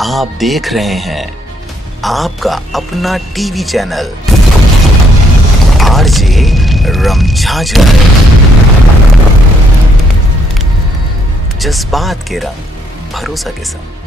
आप देख रहे हैं आपका अपना टीवी चैनल आरजे रमझाझर। जज्बात के रंग, भरोसा के संग।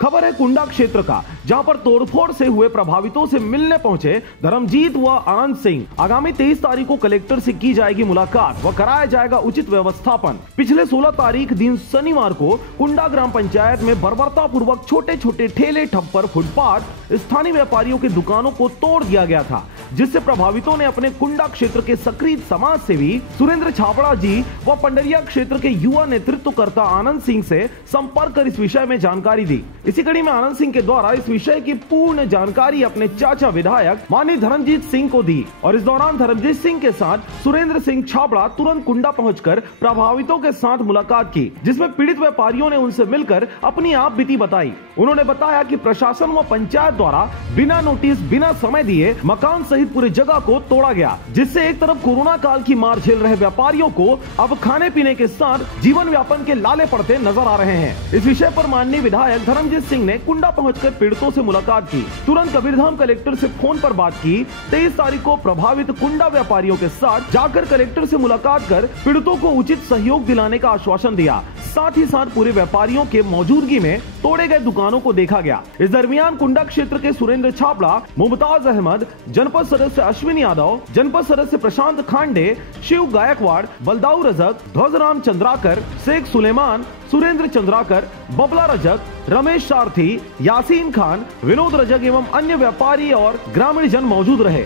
खबर है कुंडा क्षेत्र का, जहां पर तोड़फोड़ से हुए प्रभावितों से मिलने पहुंचे धर्मजीत व आनंद सिंह। आगामी 23 तारीख को कलेक्टर से की जाएगी मुलाकात व कराया जाएगा उचित व्यवस्थापन। पिछले 16 तारीख दिन शनिवार को कुंडा ग्राम पंचायत में बर्बरता पूर्वक छोटे छोटे ठेले ठप्पर फुटपाथ स्थानीय व्यापारियों की दुकानों को तोड़ दिया गया था, जिससे प्रभावितों ने अपने कुंडा क्षेत्र के सक्रिय समाज सेवी सुरेंद्र छाबड़ा जी व पंडरिया क्षेत्र के युवा नेतृत्वकर्ता आनंद सिंह से संपर्क कर इस विषय में जानकारी दी। इसी कड़ी में आनंद सिंह के द्वारा इस विषय की पूर्ण जानकारी अपने चाचा विधायक माननीय धर्मजीत सिंह को दी और इस दौरान धर्मजीत सिंह के साथ सुरेंद्र सिंह छाबड़ा तुरंत कुंडा पहुंचकर प्रभावितों के साथ मुलाकात की, जिसमें पीड़ित व्यापारियों ने उनसे मिलकर अपनी आप बीती बताई। उन्होंने बताया कि प्रशासन व पंचायत द्वारा बिना नोटिस बिना समय दिए मकान सहित पूरी जगह को तोड़ा गया, जिससे एक तरफ कोरोना काल की मार झेल रहे व्यापारियों को अब खाने पीने के साथ जीवन यापन के लाले पड़ते नजर आ रहे हैं। इस विषय पर माननीय विधायक धर्मजीत सिंह ने कुंडा पहुंचकर पीड़ितों से मुलाकात की, तुरंत कबीरधाम कलेक्टर से फोन पर बात की। 23 तारीख को प्रभावित कुंडा व्यापारियों के साथ जाकर कलेक्टर से मुलाकात कर पीड़ितों को उचित सहयोग दिलाने का आश्वासन दिया। साथ ही साथ पूरे व्यापारियों के मौजूदगी में तोड़े गए दुकानों को देखा गया। इस दरमियान कुंडा क्षेत्र के सुरेंद्र छाबड़ा, मुमताज अहमद, जनपद सदस्य अश्विन यादव, जनपद सदस्य प्रशांत खांडे, शिव गायकवाड़, बलदाऊ रजक, ध्वजराम चंद्राकर, शेख सुलेमान, सुरेंद्र चंद्राकर, बबला रजक, रमेश सारथी, यासीन खान, विनोद रजक एवं अन्य व्यापारी और ग्रामीण जन मौजूद रहे।